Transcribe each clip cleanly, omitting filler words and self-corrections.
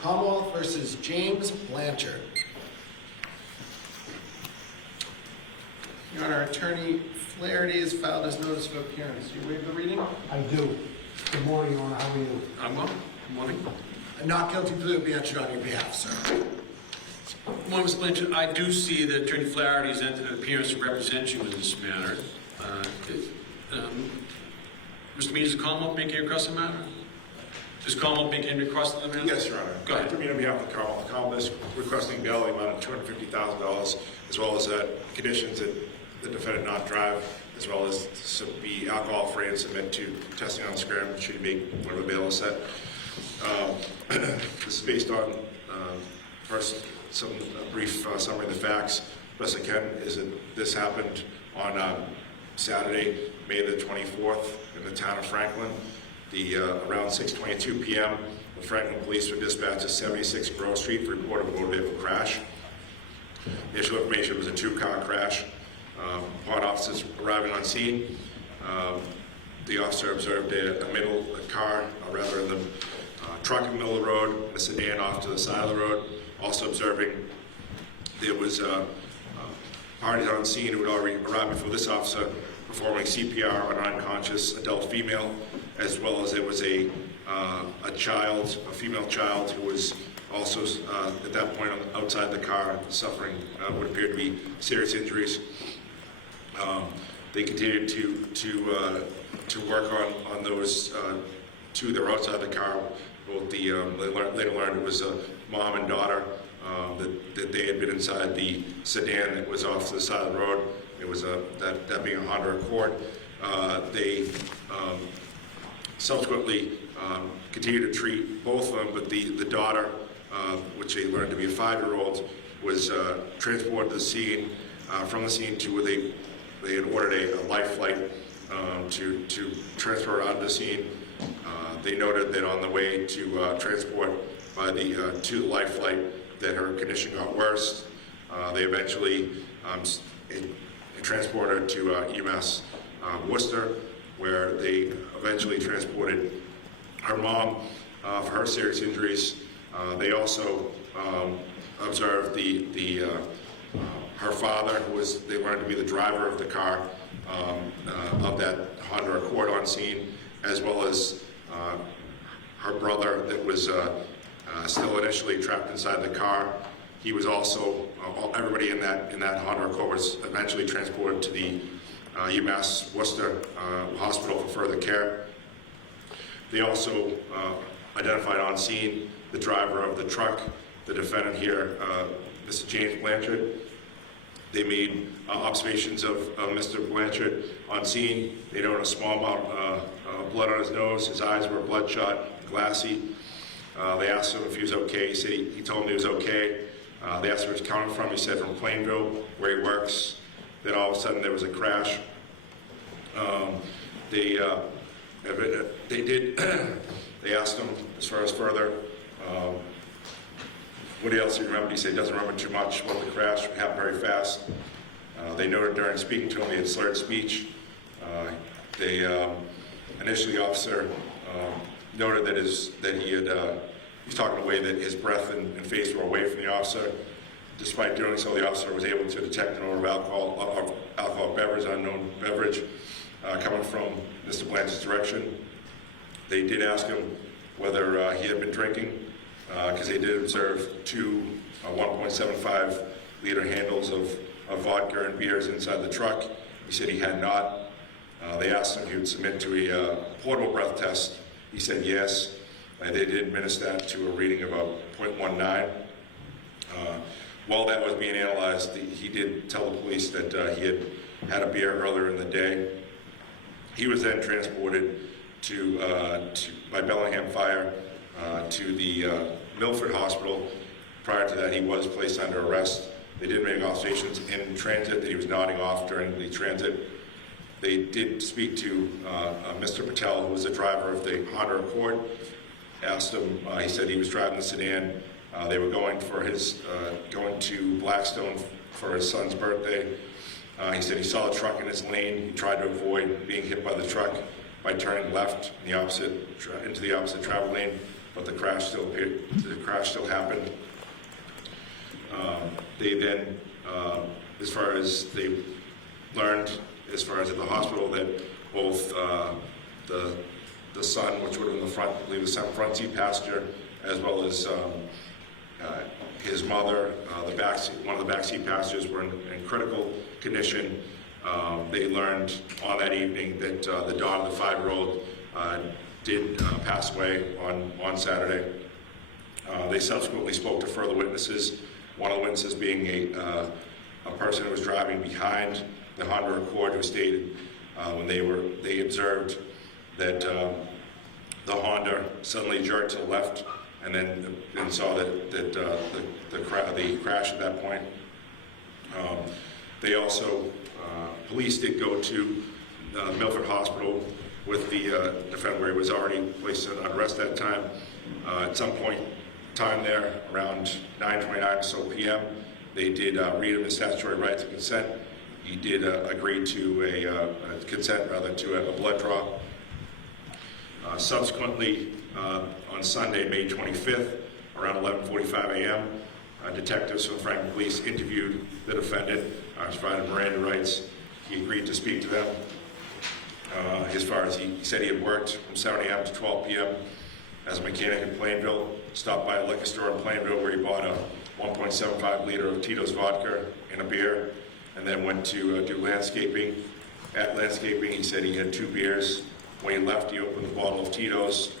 Commonwealth versus James Blanchard. Your Honor, Attorney Flaherty has filed his notice of appearance. You waive the reading? I do. Good morning, Your Honor. How are you? I'm well. Good morning. Not guilty plea will be entered on your behalf, sir. Good morning, Mr. Blanchard. I do see that Attorney Flaherty has entered an appearance to represent you in this matter. Mr. Means, does Commonwealth make any request on the matter? Does Commonwealth make any request on the matter? Yes, Your Honor. Go ahead. To me, on behalf of the Commonwealth is requesting bail in the amount of $250,000, as well as conditions that the defendant not drive, as well as to be alcohol-free and submit to testing on the scram should he make whatever bail is set. This is based on, first, a brief summary of the facts. Best I can is that this happened on Saturday, May the 24th, in the town of Franklin. Around 6:22 p.m., the Franklin police were dispatched to 76 Grove Street for report of a motor vehicle crash. The initial information was a two-car crash. Upon officers arriving on scene, the officer observed a car, rather than the truck in the middle of the road, and a sedan off to the side of the road. Also observing there was parties on scene who had already arrived before this officer performing CPR on an unconscious adult female, as well as there was a female child who was also at that point outside the car suffering what appeared to be serious injuries. They continued to work on those two that were outside the car. Both they later learned it was a mom and daughter, that they had been inside the sedan that was off to the side of the road. It was that being a Honda Accord. They subsequently continued to treat both of them, but the daughter, which they learned to be a 5-year-old, was transported to the scene, from the scene to where they had ordered a life flight to transfer her out of the scene. They noted that on the way to transport to the life flight that her condition got worse. They eventually transported her to EMS Worcester, where they eventually transported her mom for her serious injuries. They also observed her father, who they learned to be the driver of the car of that Honda Accord on scene, as well as her brother that was still initially trapped inside the car. He was also, everybody in that Honda Accord was eventually transported to the UMass Worcester Hospital for further care. They also identified on scene the driver of the truck, the defendant here, Mr. James Blanchard. They made observations of Mr. Blanchard on scene. They noted a small amount of blood on his nose. His eyes were bloodshot, glassy. They asked him if he was okay. He told them he was okay. They asked where he was coming from. He said from Plainville, where he works. Then all of a sudden there was a crash. They asked him as far as further, what else he remembered. He said he doesn't remember too much about the crash. It happened very fast. They noted during speaking to him he had slurred speech. Initially the officer noted that he was talking in a way that his breath and face were away from the officer. Despite doing so, the officer was able to detect an odor of alcohol beverage, unknown beverage, coming from Mr. Blanchard's direction. They did ask him whether he had been drinking, because they did observe two 1.75 liter handles of vodka and beers inside the truck. He said he had not. They asked him if he would submit to a portable breath test. He said yes. They did administer that to a reading of 0.19. While that was being analyzed, he did tell the police that he had a beer earlier in the day. He was then transported by Bellingham Fire to the Milford Hospital. Prior to that, he was placed under arrest. They did make observations in transit that he was nodding off during the transit. They did speak to Mr. Patel, who was the driver of the Honda Accord. Asked him, he said he was driving the sedan. They were going to Blackstone for his son's birthday. He said he saw the truck in his lane. He tried to avoid being hit by the truck by turning left in into the opposite travel lane. but the crash still happened. They then, as far as they learned, as far as at the hospital, that both the son, which would have been the front, I believe the front seat passenger, as well as his mother, one of the backseat passengers, were in critical condition. They learned on that evening that the daughter, the 5-year-old, did pass away on Saturday. They subsequently spoke to further witnesses, one of the witnesses being a person who was driving behind the Honda Accord, who stated when they observed that the Honda suddenly jerked to the left, and then saw that the crash at that point. They also, police did go to Milford Hospital with the defendant, where he was already placed on arrest that time. At some point in time there, around 9:29 or so p.m., they did read him his statutory right to consent. He did agree to a consent, rather, to a blood draw. Subsequently, on Sunday, May 25th, around 11:45 a.m., detectives from Franklin Police interviewed the defendant, provided Miranda rights. He agreed to speak to them. As far as he said, he had worked from 7 a.m. to 12 p.m. as a mechanic in Plainville, stopped by a liquor store in Plainville where he bought a 1.75 liter of Tito's vodka and a beer, and then went to do landscaping. At landscaping, he said he had 2 beers. When he left, he opened the bottle of Tito's,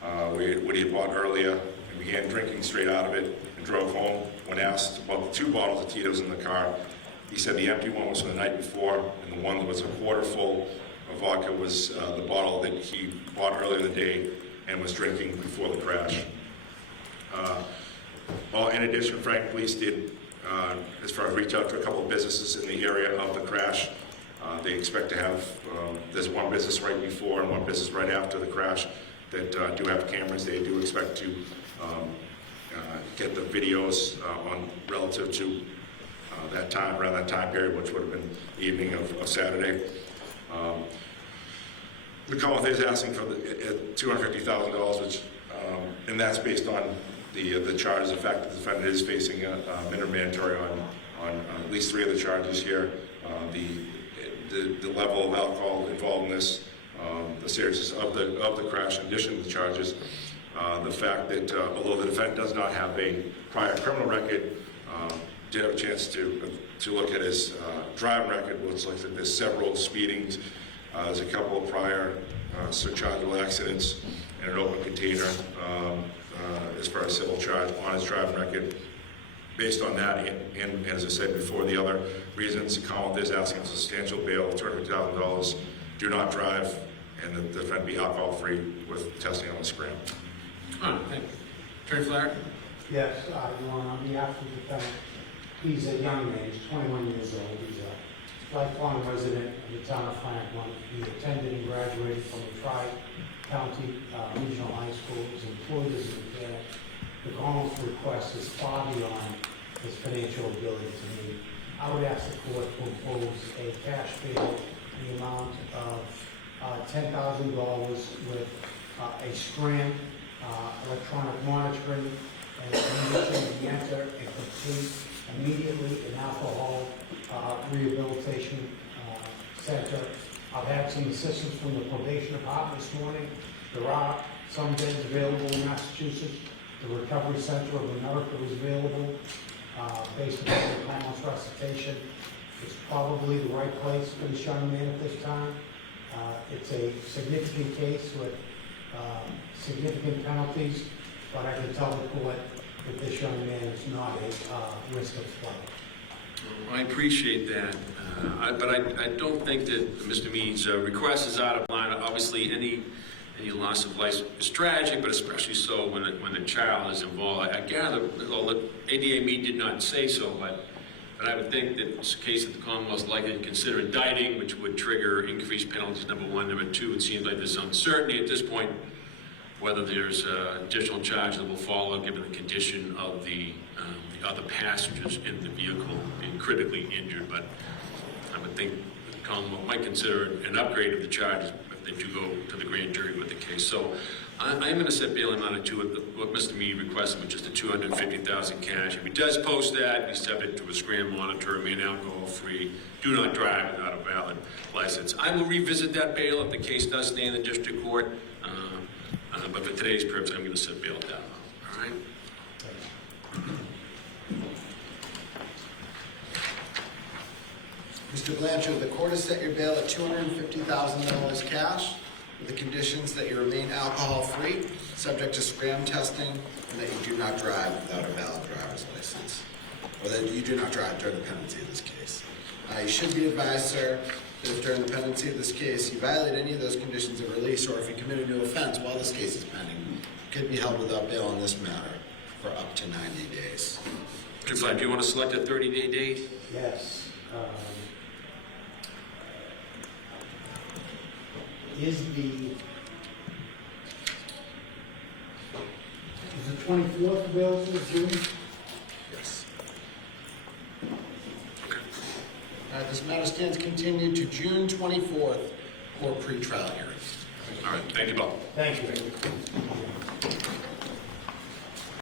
what he had bought earlier, and began drinking straight out of it, and drove home. When asked about the 2 bottles of Tito's in the car, he said the empty one was from the night before, and the one that was a quarter full of vodka was the bottle that he bought earlier in the day and was drinking before the crash. Well, in addition, Franklin Police did, as far as reach out to a couple of businesses in the area of the crash. They expect to have, there's one business right before and one business right after the crash that do have cameras. They do expect to get the videos on relative to that time, around that time period, which would have been the evening of Saturday. The Commonwealth is asking for the $250,000, which, and that's based on the charges. The fact that the defendant is facing a minimum mandatory on at least 3 of the charges here. The level of alcohol involved in this, the seriousness of the crash, in addition to the charges, the fact that although the defendant does not have a prior criminal record, did have a chance to look at his driving record. It looks like that there's several speedings. There's a couple of prior surchargeable accidents and an open container as far as civil charge on his driving record. Based on that, and as I said before, the other reasons, the Commonwealth is asking for substantial bail of $250,000, do not drive, and the defendant be alcohol-free with testing on the scram. Thank you. Attorney Flaherty? Yes, Your Honor, on behalf of the defendant, he's a young man, he's 21 years old. He's a lifelong resident of the town of Franklin. He attended and graduated from the Tri-County Regional High School. He's employed as a mechanic. The Commonwealth's request is far beyond his financial ability to meet. I would ask the court to impose a cash bail in the amount of $10,000 with a strand, electronic monitoring, and condition to enter and complete immediately an alcohol rehabilitation center. I've had some assistance from the probation department this morning. There are some beds available in Massachusetts. The Recovery Center of America was available based upon the Commonwealth's recitation. It's probably the right place for this young man at this time. It's a significant case with significant penalties, but I can tell the court that this young man is not a risk of flight. I appreciate that, but I don't think that Mr. Mead's request is out of line. Obviously, any loss of life is tragic, but especially so when the child is involved. I gather, well, ADA Mead did not say so, but I would think that it's a case that the Commonwealth is likely to consider indicting, which would trigger increased penalties, number one. Number two, it seems like there's uncertainty at this point whether there's additional charges that will follow given the condition of the other passengers in the vehicle being critically injured. But I would think the Commonwealth might consider an upgrade of the charges if they do go to the grand jury with the case. So I'm going to set bail amount to what Mr. Mead requested, which is the $250,000 cash. If he does post that, he's subject to a scram monitor, remain alcohol-free, do not drive without a valid license. I will revisit that bail if the case does stay in the district court, but for today's purpose, I'm going to set bail at that amount. All right? Mr. Blanchard, the court has set your bail at $250,000 cash with the conditions that you remain alcohol-free, subject to scram testing, and that you do not drive without a valid driver's license, or that you do not drive during the pendency of this case. You should be advised, sir, that if during the pendency of this case you violate any of those conditions of release, or if you commit a new offense while this case is pending, you could be held without bail in this matter for up to 90 days. Mr. Flack, do you want to select a 30-day date? Yes. Is the 24th available, June? Yes. This matter stands continued to June 24th for pre-trial hearing. All right, thank you both. Thank you.